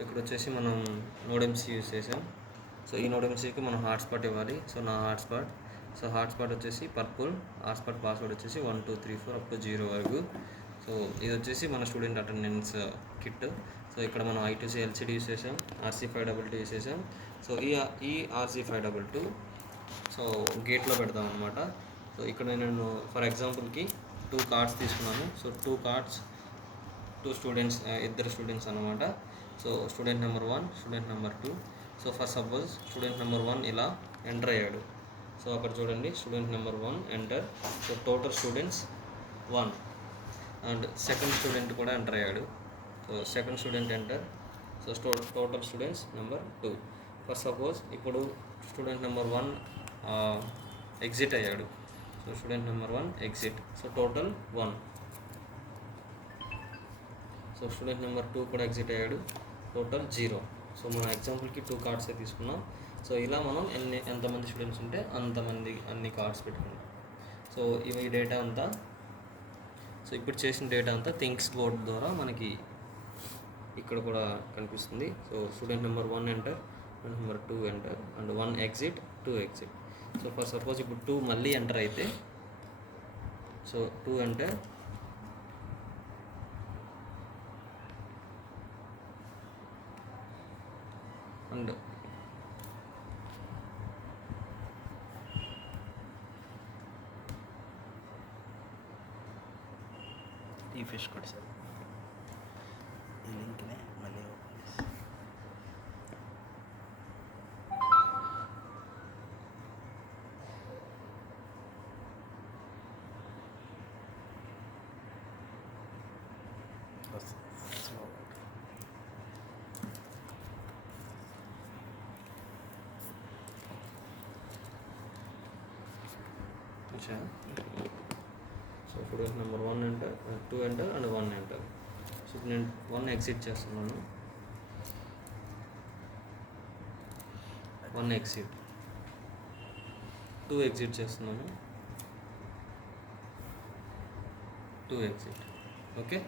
ఇక్కడ వచ్చేసి మనం నోడ్ ఎంసీ యూజ్ చేసాం. సో ఈ నోడ్ ఎంసీకి మనం హాట్స్పాట్ ఇవ్వాలి. సో నా హాట్స్పాట్ వచ్చేసి పర్పుల్, హాట్స్పాట్ పాస్వర్డ్ వచ్చేసి 1 2 3 4 అప్ టు 0 వరకు. సో ఇది వచ్చేసి మన స్టూడెంట్ అటెండెన్స్ కిట్. సో ఇక్కడ మనం I2C LCD యూస్ చేసాం, RC522 యూస్ చేసాం. సో ఈ RC522 సో గేట్లో పెడతాం అనమాట. సో ఇక్కడ నేను ఫర్ ఎగ్జాంపుల్కి 2 కార్డ్స్ తీసుకున్నాను. సో 2 కార్డ్స్ 2 స్టూడెంట్స్, ఇద్దరు స్టూడెంట్స్ అనమాట. So student number 1, student number 2. So first suppose student number 1 ఇలా ఎంటర్ అయ్యాడు. సో అక్కడ చూడండి student number 1 enter. So total students 1 and second student కూడా ఎంటర్ అయ్యాడు. So second student enter. So total students number 2. First suppose ఇప్పుడు స్టూడెంట్ నెంబర్ 1 ఎగ్జిట్ అయ్యాడు. So student number 1 exit. So total 1. So student number 2 కూడా ఎగ్జిట్ అయ్యాడు, టోటల్ 0. సో మన ఎగ్జాంపుల్కి 2 కార్డ్సే తీసుకున్నాం. సో ఇలా మనం ఎంతమంది స్టూడెంట్స్ ఉంటే అన్ని కార్డ్స్ పెట్టుకున్నాం. సో ఈ డేటా అంతా, సో ఇప్పుడు చేసిన డేటా అంతా థింక్స్ బోర్డ్ ద్వారా మనకి ఇక్కడ కూడా కనిపిస్తుంది. So student number 1 enter, student number 2 enter and 1 ఎగ్జిట్, 2 ఎగ్జిట్. సో ఫర్ సపోజ్ ఇప్పుడు 2 మళ్ళీ ఎంటర్ అయితే, సో 2 ఎంటర్ అండ్ ఈ ఫిష్ కూడా సార్ ఈ లింక్ని మళ్ళీ ఓపెన్ చేసి సో స్టూడెంట్ నెంబర్ 1 ఎంటర్, 2 ఎంటర్ అండ్ 1 ఎంటర్. సో నేను 1 ఎగ్జిట్ చేస్తున్నాను, 1 ఎగ్జిట్, 2 ఎగ్జిట్ చేస్తున్నాను, 2 ఎగ్జిట్. ఓకే.